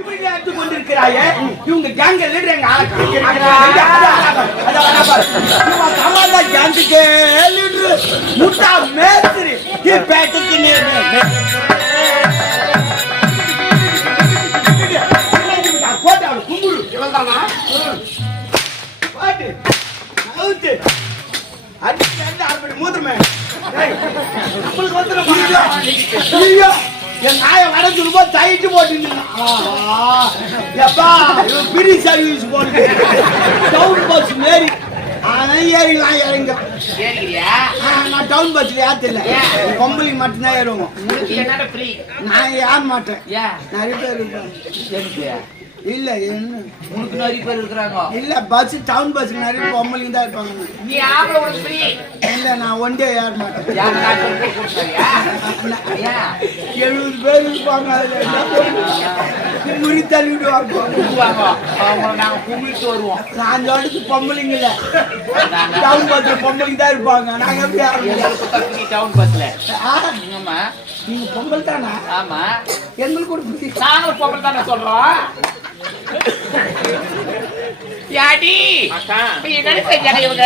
இப்படி எடுத்து கொண்டிருக்கிறாயே இவங்க கேங்க லீடர் எங்க கேங்குக்கு லீடர் முட்டா மேஸ்திரி பேட்டுக்கு போட்டு அவளை கும்பிடு இவன்தானா பாட்டு நவுத்து அடிச்சு அறுபடி மூத்திரமே நம்மளுக்கு வந்து என் நாயை வட சொல்லும்போது தைட்டு போட்டு எப்பா பிரி சர்வீஸ் போட்டு டவுன் பஸ் ஏறி ஆனா ஏறிலாம் இறங்க நான் டவுன் பஸ்ல ஏத்தல பொம்பளைக்கு மட்டும்தான் ஏறுவோம் நான் ஏற மாட்டேன் நிறைய பேர் இருப்பாங்க இல்ல என்ன உனக்கு நிறைய பேர் இருக்கிறாங்க இல்ல பஸ் டவுன் பஸ் நிறைய பொம்பளைங்க தான் இருப்பாங்க நீ ஆம்பளை உனக்கு ஃப்ரீ இல்ல நான் ஒண்டே ஏற மாட்டேன் 70 பேர் இருப்பாங்க முறி தள்ளிவிடுவாங்க நாங்க கும்பிட்டு வருவோம் நான் சொல்றது பொம்பளைங்கல்ல டவுன் பஸ்ல பொம்பளைங்க தான் இருப்பாங்க நாங்க எப்படி டவுன் பஸ்ல ஆமா நீங்க பொங்கல் தானா ஆமா எங்களுக்கு கூட புரியுது நாங்களும் பொங்கல் தானே சொல்றோம் யாடி அக்கா என்ன செஞ்சாங்க இவங்க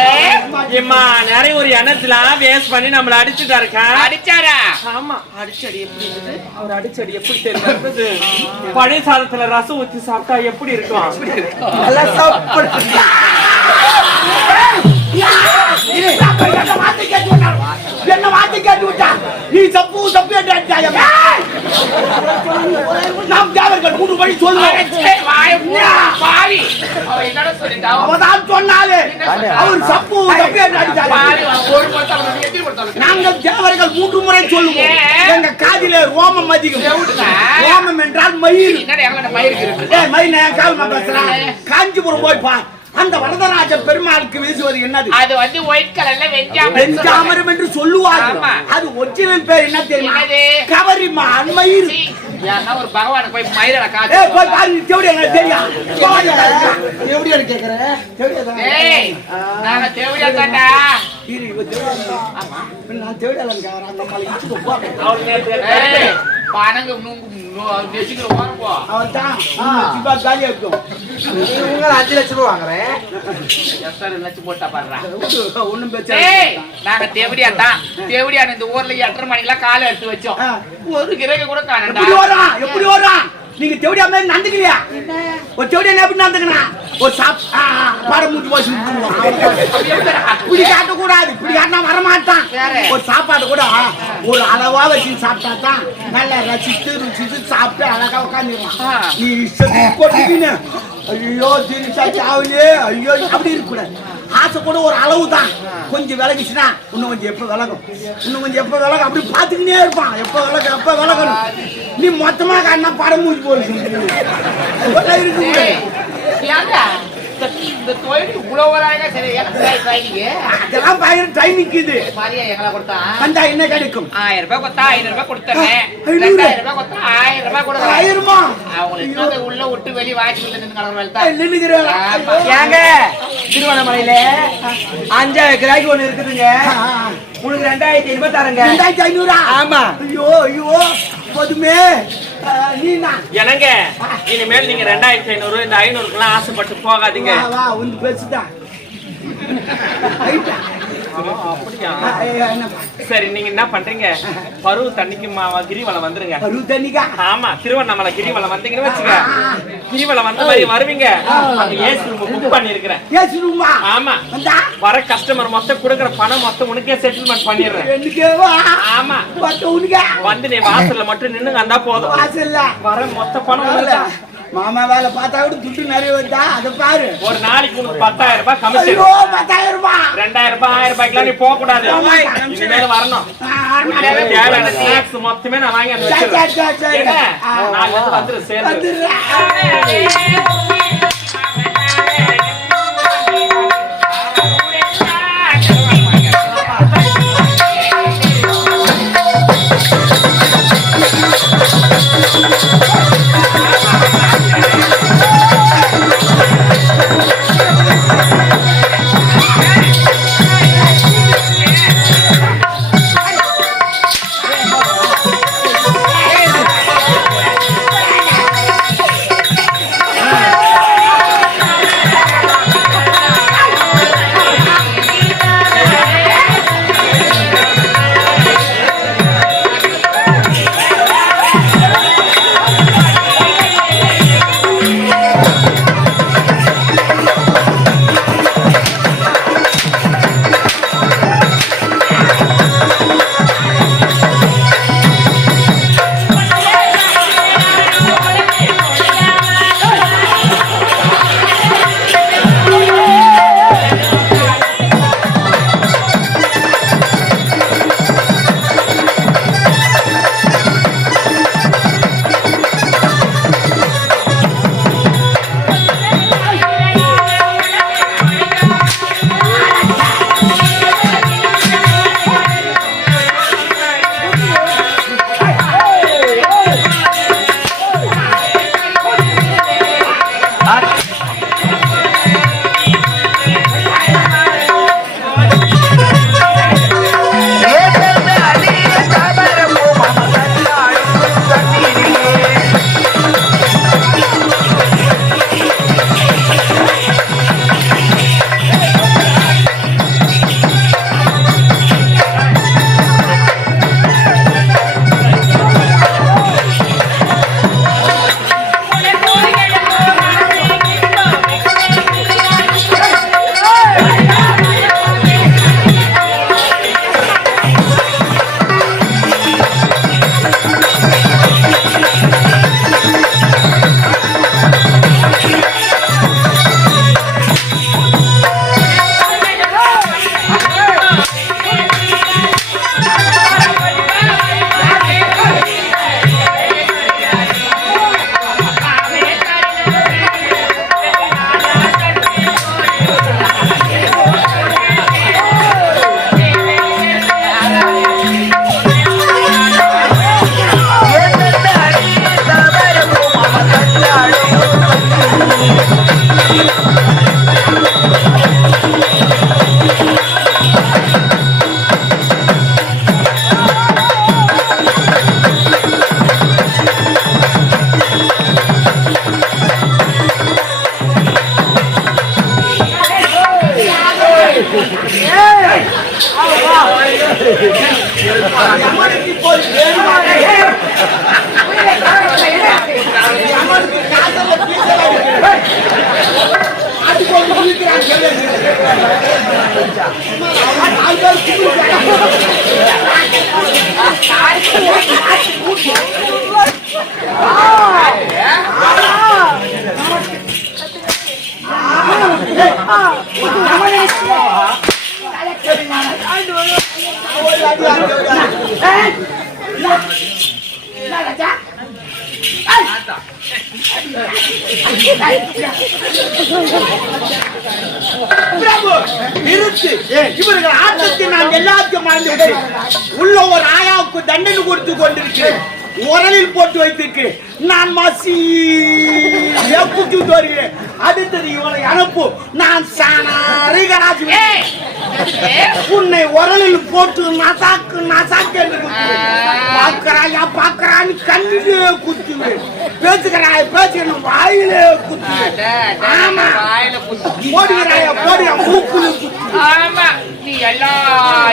ஏம்மா நிறைய ஒரு எண்ணத்துலாம் வேஸ்ட் பண்ணி நம்மள அடிச்சுட்டாருக்கா அடிச்சாரா ஆமா அடிச்சடி எப்படி இருக்குது அவர் அடிச்சடி எப்படி தெரியுது பழைய சாதத்துல ரசம் ஊத்தி சாப்பிட்டா எப்படி இருக்கும் நல்லா சாப்பிடு என்ன வார்த்தை கேட்டு விட்டா நீ தப்பு தப்பு நாம் தேவர்கள் கூட்டு படி சொல்லுவோம் அவதான் சொன்னாலே அவர் தப்பு தப்பு நாங்கள் தேவர்கள் 3 முறை சொல்லுவோம் எங்க காதிலே ரோமம் அதிகம் ரோமம் என்றால் மயில் மயில் கால் பேசுறேன் காஞ்சிபுரம் போய் பார் அந்த வரதராஜ பெருமாளுக்கு வீசுவது என்னது அது வந்து ஒயிட் கலர்ல வெஞ்சாமரம் என்று சொல்லுவாங்க அது ஒரிஜினல் பேர் என்ன தெரியுமா கவரிமான் மயில் ஒரு பகவான போய் மயில காட்டு போய் பாரு தேவடி எனக்கு தெரியும் தேவடியா கேக்குறேன் ஏய் நாங்க தேவடியா தாண்டா இரு இவ தேவடியா ஆமா நான் தேவடியா கேக்குறேன் அந்த மாலை இச்சுக்கு போ ஏய் பானங்க வெச்சிக்கிற வாங்க அவன்தான் சிப்பா காலியா இருக்கும் இவங்க 5 லட்சம் ரூபாய் வாங்குறேன் எத்தனை லட்சம் போட்டா பாடுறா ஒண்ணும் பேச்ச ஏய் நாங்க தேவடியா தான் தேவடியா இந்த ஊர்ல 8:30 மணிக்கெல்லாம் காலை எடுத்து வச்சோம் ஒரு கிரக கூட காணடா எப்படி வரான் நீங்க தேவடியா மாதிரி நடந்துக்கலையா ஒரு தேவடியா எப்படி நடந்துக்கனா ஒரு பாடம் மூட்டு போச்சு இப்படி காட்ட கூடாது இப்படி காட்டினா வரமாட்டான் ஒரு சாப்பாடு கூட ஒரு அளவா வச்சு சாப்பிட்டா தான் நல்லா ரசித்து ருசித்து சாப்பிட்டு அழகா உட்காந்துருவான் நீ கொட்டிக்கின்னு ஐயோ திரிச்சாச்சு ஆகலையே ஐயோ அப்படி இருக்கக்கூடாது ஆசை கூட ஒரு அளவு தான் கொஞ்சம் விலகிச்சுன்னா இன்னும் கொஞ்சம் எப்ப விலகும் இன்னும் கொஞ்சம் எப்ப விலகும் அப்படி பாத்துக்கினே இருப்பான் எப்ப விலகணும் நீ மொத்தமா காட்டினா படம் மூஞ்சி போயிருக்கு இந்த கோயில் இவ்வளவு வராங்க சரி அதெல்லாம் பயங்கர ட்ரைனிங் இது மாதிரியா எங்களை கொடுத்தா வந்தா என்ன கிடைக்கும் 1000 ரூபாய் கொடுத்தா 500 ரூபாய் கொடுத்தேன் 2000 ரூபாய் கொடுத்தா 1000 ரூபாய் கொடுத்தேன் 1000 அவங்களை உள்ள விட்டு வெளியே வாய்க்குள்ள நின்று ஏங்க திருவண்ணாமலையில 5000 கிராக்கி ஒண்ணு இருக்குதுங்க உங்களுக்கு 2500 தரங்க 2500 ஆமா ஐயோ ஐயோ போதுமே என்னங்க இனிமேல் நீங்க 2500 இந்த 500 ஆசைப்பட்டு போகாதீங்க வா வந்து பேசுதான் அப்படியா சரி நீங்க என்ன பண்றீங்க பருவ தண்ணிக்கு கிரிவலம் வந்துருங்க பருவ தண்ணிக்கா ஆமா திருவண்ணாமலை கிரிவலம் வந்தீங்கன்னு வச்சுக்க கிரிவலம் வந்த மாதிரி வருவீங்க அந்த ஏசி ரூம் புக் பண்ணிருக்கிறேன் ஏசி ரூமா ஆமா வர கஸ்டமர் மொத்தம் கொடுக்குற பணம் மொத்தம் உனக்கே செட்டில்மெண்ட் பண்ணிடுறேன் ஆமா வந்து நீ வாசல்ல மட்டும் நின்னுங்க வந்தா போதும் வாசல்ல வர மொத்த பணம் மாமா வேலை பார்த்தா கூட துட்டு நிறைய வந்தா அதை பாரு ஒரு நாளைக்கு உனக்கு 10000 ரூபாய் கமிஷன் 10000 ரூபாய் 2000 ரூபாய் 1000 ரூபாய்க்குலாம் நீ போக கூடாது இனிமேல் வரணும் தேவையான ஸ்நாக்ஸ் மொத்தமே நான் வாங்கி வச்சிருக்கேன் நாளைக்கு வந்துரு சேர்ந்து பிரபு, நிறுத்து. இவர்கள் ஆட்டத்தை நான் எல்லாத்தையும் மறந்துவிட்டேன். உள்ள ஒரு ஆயாவுக்கு தண்டனை கொடுத்து கொண்டிருக்கிறேன். உரலில் போட்டு வைத்திருக்கு. நான் மாசி குத்தி வருகிறேன். அடுத்தது இவனை அனுப்பு. நான் சாணாரிகராஜ் உன்னை உரலில் போட்டு நசாக்கு நசாக்கு என்று பாக்குறாயா பாக்குறான்னு கண்ணு குத்துவேன். பேசுகிறாய பேசுகிறேன் வாயிலே குத்துவேன். ஆமா போடுகிறாயா போடுற மூக்குல குத்து. ஆமா நீ எல்லா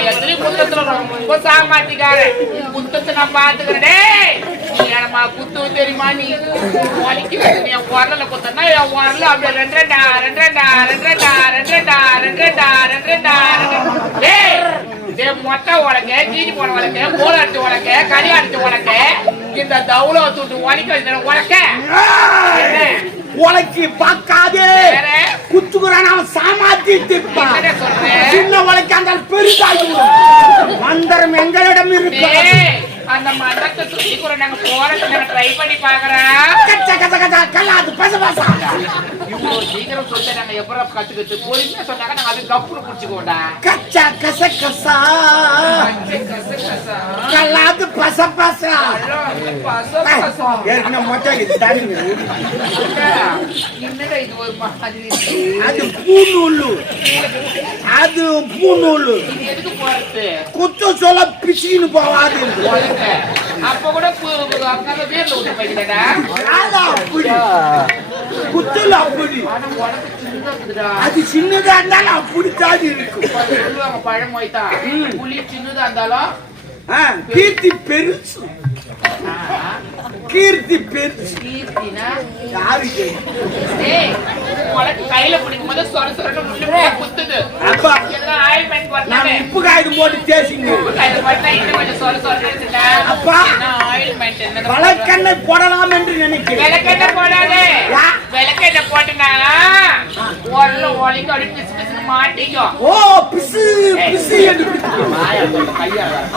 எதிரையும் குத்தத்துல ரொம்ப சாமாட்டிக்கார குத்தத்தை நான் பாத்துக்கிறேன். நீ என்னமா குத்து தெரியுமா? நீ வலிக்கு என் உரல குத்தனா என் உரல அப்படியே ரெண்டா மொட்டை உலக்க கீழி போன உலக்க கோல அடிச்சு உலக்க கறி அடிச்சு உலக்க இந்த தவுல தூட்டு உலக்க உலக்க உலக்கி பார்க்காதே குத்துக்குறான் அவன் சாமாத்தி திப்பான். சின்ன உலக்கி அந்த பெருசாகி மந்திரம் எங்களிடம் இருக்கு. அந்த மண்டத்தை சுத்தி கூட நாங்க போறதுக்கு ட்ரை பண்ணி பாக்குறோம். இவ்வளவு சீக்கிரம் சொல்லிட்டு நாங்க எப்பறம் கத்துக்கிட்டு பொறுமையா சொன்னாங்க. நாங்க அது கப்புனு குடிச்சுக்கோண்டா. கச்சா கச கசா கல்லாது பச பசா மொட்டை என்னடா இது ஒரு மாதிரி? அது பூநூலு. அது பூநூலு. இது எதுக்கு போறது? குத்து சொல்ல பிச்சுன்னு போவாது. அப்ப கூட அப்ப வீட்டுல விட்டு போயிட்டா குத்துல அப்படி. அது சின்னதா இருந்தாலும் அப்படித்தான் இருக்கும். சொல்லுவாங்க பழமொழிதான். புலி சின்னதா இருந்தாலும் கீர்த்தி பெருசு. கீர்த்தி பெருசு. கீர்த்தினா யாருக்கு உனக்கு கையில பிடிக்கும் போது சொர சொரன்னு முள்ளு குத்துது. அப்பா ஆயில்மெண்ட் பண்ணானே உப்பு காய்து போட்டு தேசிங்க. அப்பா விளக்கெண்ணெய் போடலாம் என்று நினைக்கிறேன். விளக்கெண்ணெய் போடாதே. விளக்கெண்ணெய் போட்டுனா உரல ஒலிக்கு அப்படி பிசு பிசுன்னு மாட்டிக்கும். ஓ பிசு பிசு என்று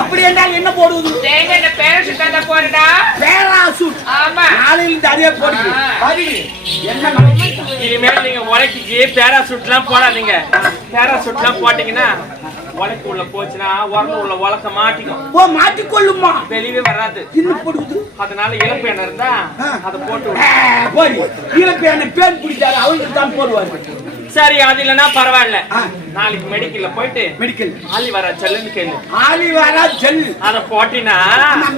அப்படி என்றால் என்ன போடுவது? தேங்காய் எண்ணெய் பேராசூட் தான் போடுடா. பேராசூட். ஆமா நாளையிலிருந்து அதே போடுங்க. இனிமேல் நீங்க உலக்கிக்கு பேராசூட்லாம் போடாதீங்க. பேராசூட்லாம் போட்டீங்கன்னா உலக்கு உள்ள போச்சுன்னா உரல உள்ள உலக்க மாட்டிக்கும். ஓ மாட்டிக்கொள்ளுமா? வெளியே வராது. இன்னும் போடுவது. அதனால இளப்பு எண்ணெய் இருந்தா அதை போட்டு போய் இளப்பு எண்ணெய் பேன் பிடிச்சாரு அவங்களுக்கு தான் போடுவாரு. சரி அது இல்லைன்னா பரவாயில்ல. நாளைக்கு மெடிக்கல்ல போயிட்டு மெடிக்கல் ஆலிவரா ஜெல்லுன்னு கேளு. ஆலிவரா ஜெல் அத போட்டினா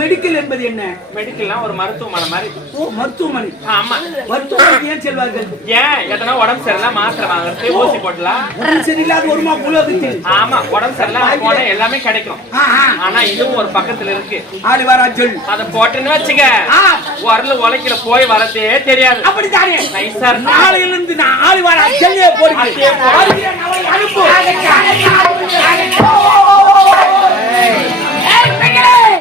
மெடிக்கல் என்பது என்ன? மெடிக்கல்னா ஒரு மருத்துவமனை மாதிரி. ஓ மருத்துவமனை. ஆமா மருத்துவமனை ஏன் செல்வார்கள்? ஏன் எதனா உடம்பு சரியில்லை மாத்திரை வாங்குறது ஊசி போடலாம். உடம்பு சரியில்லாத ஒருமா புலகுது. ஆமா உடம்பு சரியில்லை போனா எல்லாமே கிடைக்கும். ஆனா இதுவும் ஒரு பக்கத்துல இருக்கு. ஆலிவரா ஜெல் அத போட்டுன்னு வச்சுக்க உரல உலக்கில போய் வரதே தெரியாது. அப்படித்தானே நைஸா நாளையிலிருந்து நான் ஆலிவரா ஜெல்லே போடுறேன். அனுப்பு